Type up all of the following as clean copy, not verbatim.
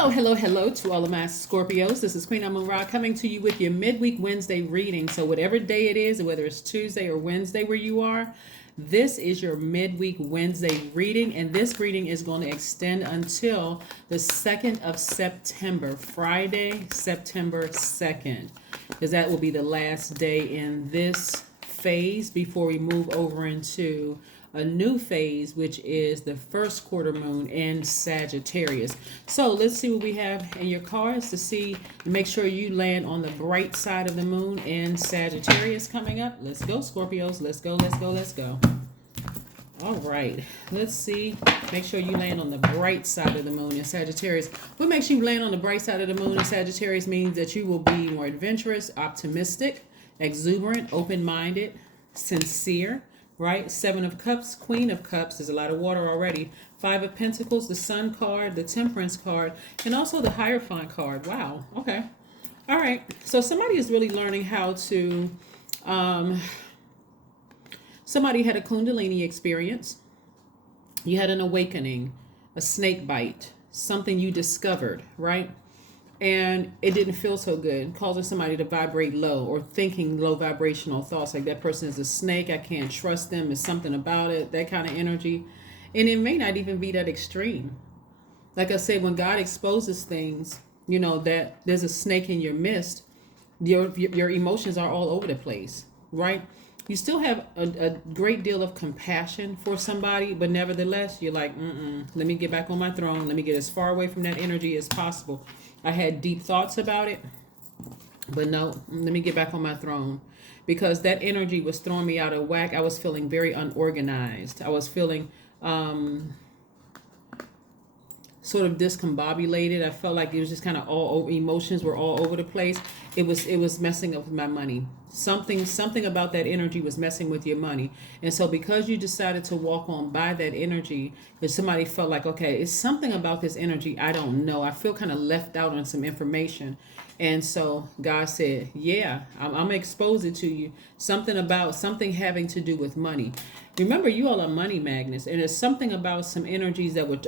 Hello to all of my Scorpios. This is Queen Amun-Ra coming to you with your midweek Wednesday reading. So whatever day it is, whether it's Tuesday or Wednesday where you are, this is your midweek Wednesday reading. And this reading is going to extend until the 2nd of September, Friday, September 2nd, because that will be the last day in this phase before we move over into a new phase, which is the first quarter moon in Sagittarius. So let's see what we have in your cards to see, make sure you land on the bright side of the moon in Sagittarius coming up. Let's go, Scorpios. Let's go, let's go, let's go. All right, let's see. Make sure you land on the bright side of the moon in Sagittarius. What makes you land on the bright side of the moon in Sagittarius means that you will be more adventurous, optimistic, exuberant, open-minded, sincere, right? 7 of Cups, Queen of Cups. There's a lot of water already. 5 of Pentacles, the Sun card, the Temperance card, and also the Hierophant card. Wow. Okay. All right. So somebody is really learning how to, somebody had a Kundalini experience. You had an awakening, a snake bite, something you discovered, right? And it didn't feel so good, causing somebody to vibrate low or thinking low vibrational thoughts like that person is a snake, I can't trust them, there's something about it, that kind of energy. And it may not even be that extreme. Like I said, when God exposes things, you know, that there's a snake in your midst, your emotions are all over the place, right? You still have a great deal of compassion for somebody, but nevertheless, you're like, let me get back on my throne. Let me get as far away from that energy as possible. I had deep thoughts about it, but no, let me get back on my throne, because that energy was throwing me out of whack. I was feeling very unorganized. I was feeling sort of discombobulated. I felt like it was just kind of all over, emotions were all over the place. It was messing up with my money. Something about that energy was messing with your money. And so because you decided to walk on by that energy, if somebody felt like, okay, it's something about this energy, I don't know, I feel kind of left out on some information. And so God said, yeah, I'm going to expose it to you. Something having to do with money. Remember, you all are money magnets, and there's something about some energies that would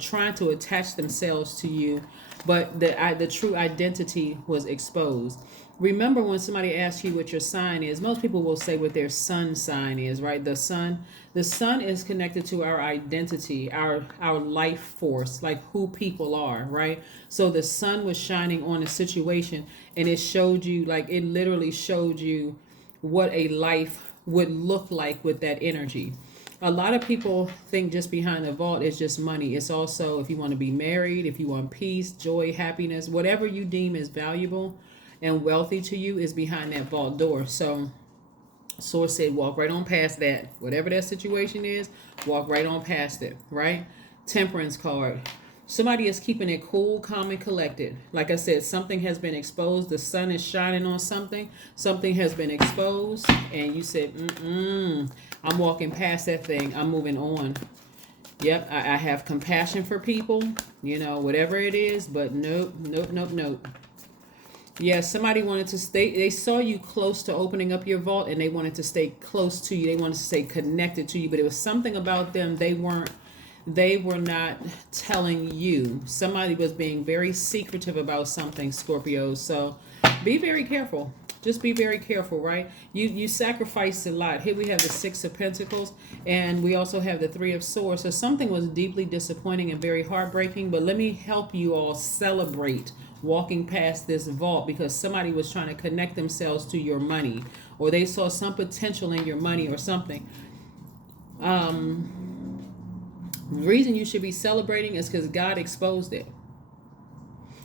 trying to attach themselves to you, but the true identity was exposed. Remember, when somebody asks you what your sign is, most people will say what their sun sign is, right? The sun is connected to our identity, our life force, like who people are, right? So the sun was shining on a situation, and it showed you, like it literally showed you what a life would look like with that energy. A lot of people think just behind the vault is just money. It's also if you want to be married, if you want peace, joy, happiness, whatever you deem is valuable and wealthy to you is behind that vault door. So Source said, walk right on past that. Whatever that situation is, walk right on past it, right? Temperance card. Somebody is keeping it cool, calm, and collected. Like I said, something has been exposed. The sun is shining on something. Something has been exposed. And you said, I'm walking past that thing. I'm moving on. Yep, I have compassion for people, you know, whatever it is. But nope. Yeah, somebody wanted to stay. They saw you close to opening up your vault, and they wanted to stay close to you. They wanted to stay connected to you. But it was something about them. They were not telling you. Somebody was being very secretive about something, Scorpio. So be very careful. Just be very careful, right? You sacrificed a lot. Here we have the 6 of Pentacles, and we also have the 3 of Swords. So something was deeply disappointing and very heartbreaking. But let me help you all celebrate walking past this vault, because somebody was trying to connect themselves to your money, or they saw some potential in your money or something. The reason you should be celebrating is because God exposed it.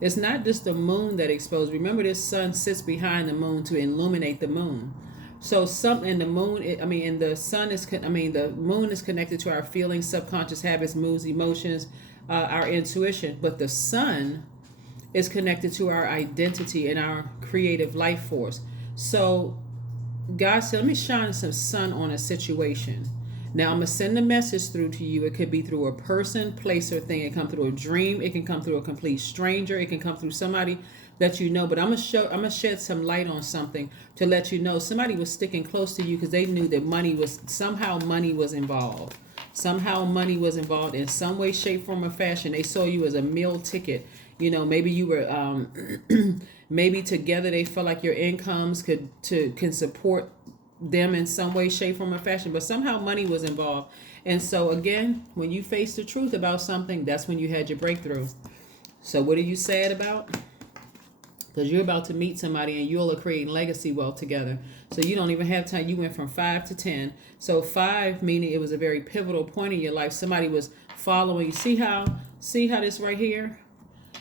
It's not just the moon that exposed. Remember, this sun sits behind the moon to illuminate the moon. So the moon is connected to our feelings, subconscious habits, moods, emotions, our intuition. But the sun is connected to our identity and our creative life force. So God said, let me shine some sun on a situation. Now I'm going to send a message through to you. It could be through a person, place, or thing. It can come through a dream. It can come through a complete stranger. It can come through somebody that you know. But I'm going to shed some light on something to let you know somebody was sticking close to you because they knew that money was involved. Somehow money was involved in some way, shape, form, or fashion. They saw you as a meal ticket. Maybe you were, maybe together they felt like your incomes can support them in some way, shape, form, or fashion. But somehow money was involved. And so again, when you face the truth about something, that's when you had your breakthrough. So what are you sad about? Because you're about to meet somebody and you all are creating legacy wealth together. So you don't even have time. You went from 5 to 10. So 5 meaning it was a very pivotal point in your life. Somebody was following. See how this right here?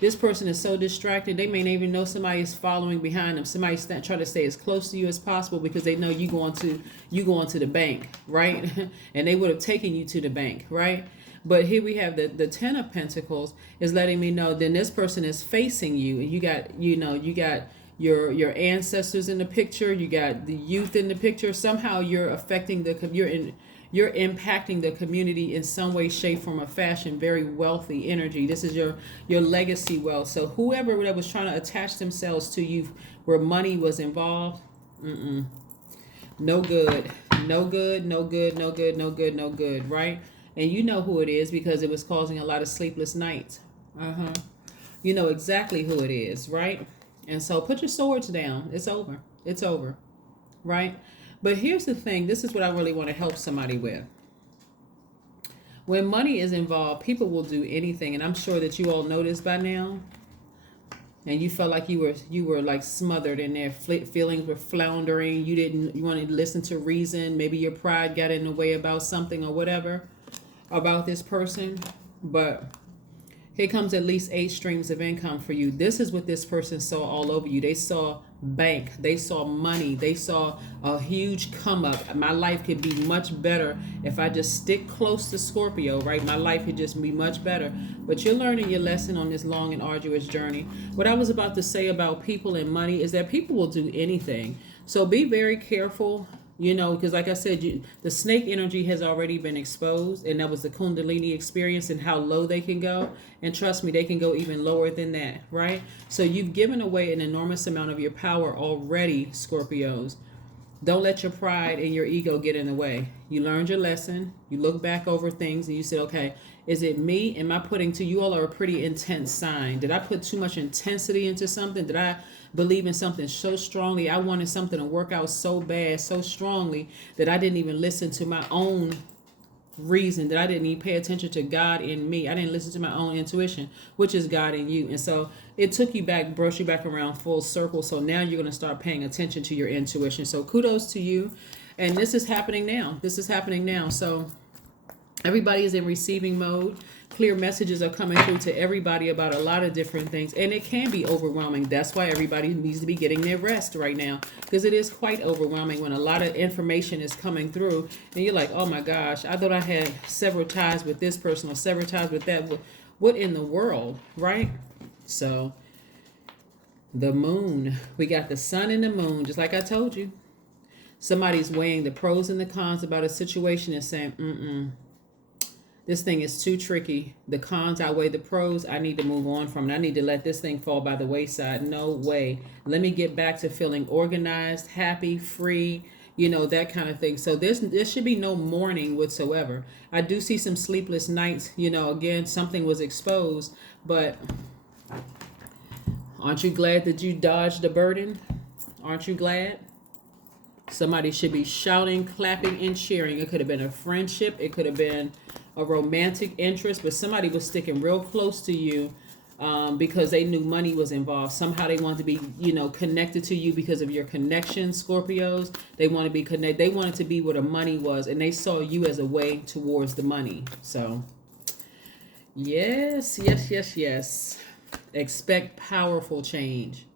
This person is so distracted. They may not even know somebody is following behind them. Somebody's trying to stay as close to you as possible because they know you going to the bank, right? And they would have taken you to the bank, right? But here we have the 10 of Pentacles is letting me know then this person is facing you, and you got your ancestors in the picture, you got the youth in the picture. Somehow you're affecting you're impacting the community in some way, shape, form, or fashion. Very wealthy energy. This is your legacy wealth. So whoever that was trying to attach themselves to you where money was involved, no good, no good, no good, no good, no good, no good, right? And you know who it is because it was causing a lot of sleepless nights. You know exactly who it is, right? And so put your swords down. It's over. It's over, right? But here's the thing. This is what I really want to help somebody with. When money is involved, people will do anything. And I'm sure that you all know this by now. And you felt like you were like smothered in there. Feelings were floundering. You wanted to listen to reason. Maybe your pride got in the way about something or whatever about this person. But here comes at least 8 streams of income for you. This is what this person saw all over you. They saw bank. They saw money. They saw a huge come up. My life could be much better if I just stick close to Scorpio, right? My life could just be much better. But you're learning your lesson on this long and arduous journey. What I was about to say about people and money is that people will do anything. So be very careful. Because like I said, the snake energy has already been exposed, and that was the Kundalini experience and how low they can go. And trust me, they can go even lower than that, right? So you've given away an enormous amount of your power already, Scorpios. Don't let your pride and your ego get in the way. You learned your lesson. You look back over things and you said, okay, is it me? Am I you all are a pretty intense sign. Did I put too much intensity into something? Did I believe in something so strongly? I wanted something to work out so bad, so strongly that I didn't even listen to my own reason, that I didn't even pay attention to God in me. I didn't listen to my own intuition, which is God in you. And so it took you back, brushed you back around full circle. So now you're going to start paying attention to your intuition. So kudos to you. And this is happening now. So everybody is in receiving mode. Clear messages are coming through to everybody about a lot of different things. And it can be overwhelming. That's why everybody needs to be getting their rest right now. Because it is quite overwhelming when a lot of information is coming through. And you're like, oh my gosh, I thought I had several ties with this person or several ties with that. What in the world, right? So the moon. We got the sun and the moon, just like I told you. Somebody's weighing the pros and the cons about a situation and saying, this thing is too tricky. The cons outweigh the pros. I need to move on from it. I need to let this thing fall by the wayside. No way. Let me get back to feeling organized, happy, free, that kind of thing. So there should be no mourning whatsoever. I do see some sleepless nights. Again, something was exposed. But aren't you glad that you dodged the burden? Aren't you glad? Somebody should be shouting, clapping, and cheering. It could have been a friendship. It could have been a romantic interest, but somebody was sticking real close to you because they knew money was involved. Somehow they wanted to be, connected to you because of your connection, Scorpios. They want to be connected. They wanted to be where the money was, and they saw you as a way towards the money. So, yes. Expect powerful change.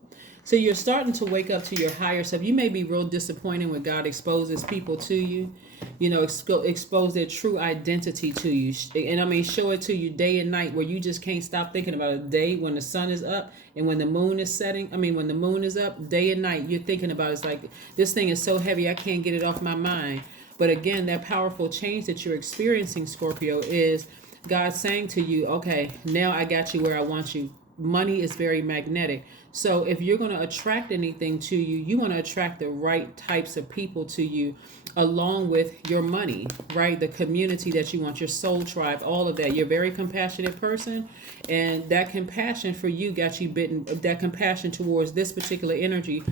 So you're starting to wake up to your higher self. You may be real disappointed when God exposes people to you, expose their true identity to you. And show it to you day and night where you just can't stop thinking about a day when the sun is up and when the moon is setting. When the moon is up, day and night, you're thinking about it's like, this thing is so heavy, I can't get it off my mind. But again, that powerful change that you're experiencing, Scorpio, is God saying to you, okay, now I got you where I want you. money is very magnetic. So if you're going to attract anything to you, you want to attract the right types of people to you, along with your money, right? The community that you want, your soul tribe, all of that. You're a very compassionate person, and that compassion for you got you bitten. That compassion towards this particular energy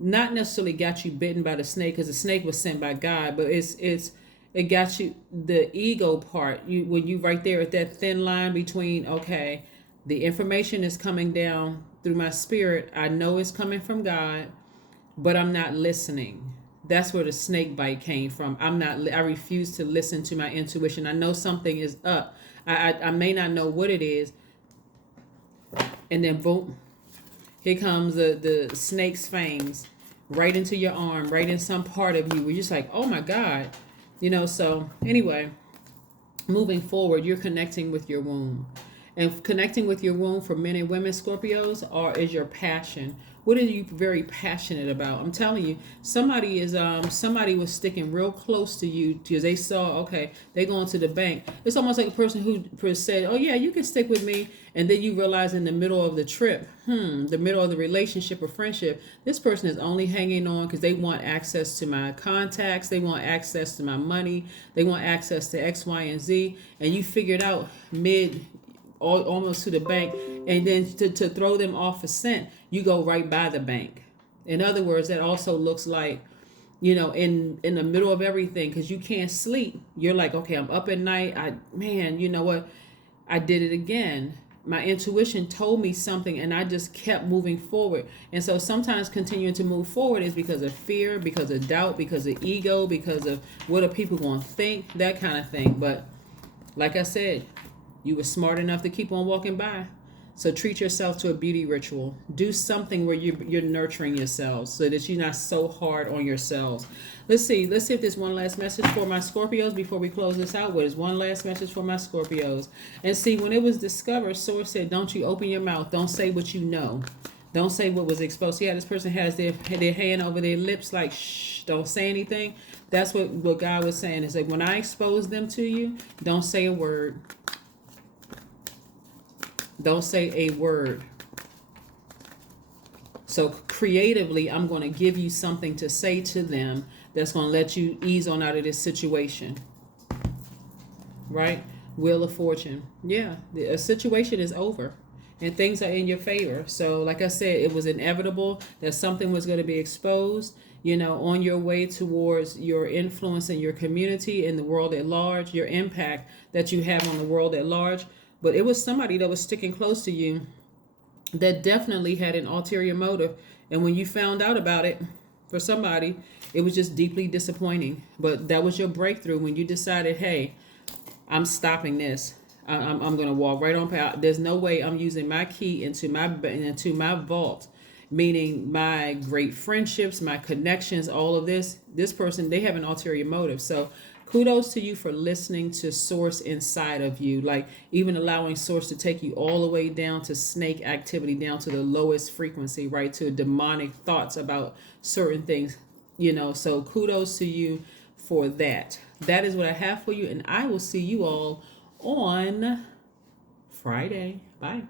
not necessarily got you bitten by the snake, because the snake was sent by God, but it got you the ego part. You when you right there at that thin line between, okay, the information is coming down through my spirit. I know it's coming from God, but I'm not listening. That's where the snake bite came from. I refuse to listen to my intuition. I know something is up. I may not know what it is. And then boom, here comes the snake's fangs right into your arm, right in some part of you. We're just like, oh my God. So anyway, moving forward, you're connecting with your womb. And connecting with your womb for men and women, Scorpios, is your passion. What are you very passionate about? I'm telling you, somebody was sticking real close to you because they saw, okay, they going to the bank. It's almost like a person who said, oh yeah, you can stick with me. And then you realize in the middle of the trip, the middle of the relationship or friendship, this person is only hanging on because they want access to my contacts. They want access to my money. They want access to X, Y, and Z. And you figured out almost to the bank, and then to throw them off a scent, you go right by the bank. In other words, that also looks like, in the middle of everything, because you can't sleep, you're like, okay, I'm up at night, you know what, I did it again. My intuition told me something, and I just kept moving forward. And so sometimes continuing to move forward is because of fear, because of doubt, because of ego, because of what are people going to think, that kind of thing. But like I said, you were smart enough to keep on walking by. So treat yourself to a beauty ritual. Do something where you're nurturing yourselves so that you're not so hard on yourselves. Let's see if there's one last message for my Scorpios before we close this out. What is one last message for my Scorpios? And see, when it was discovered, Source said, don't you open your mouth. Don't say what you know. Don't say what was exposed. See how this person has their hand over their lips like, shh, don't say anything. That's what God was saying. Is like, when I expose them to you, don't say a word. Don't say a word. So creatively, I'm going to give you something to say to them that's going to let you ease on out of this situation. Right? Wheel of Fortune. Yeah, the situation is over and things are in your favor. So like I said, it was inevitable that something was going to be exposed, on your way towards your influence in your community, in the world at large, your impact that you have on the world at large. But it was somebody that was sticking close to you that definitely had an ulterior motive. And when you found out about it, for somebody, it was just deeply disappointing. But that was your breakthrough when you decided, hey, I'm stopping this. I'm going to walk right on past. There's no way I'm using my key into my vault, meaning my great friendships, my connections, all of this. This person, they have an ulterior motive. So kudos to you for listening to Source inside of you, like even allowing Source to take you all the way down to snake activity, down to the lowest frequency, right, to demonic thoughts about certain things, so kudos to you for that. That is what I have for you, and I will see you all on Friday. Bye.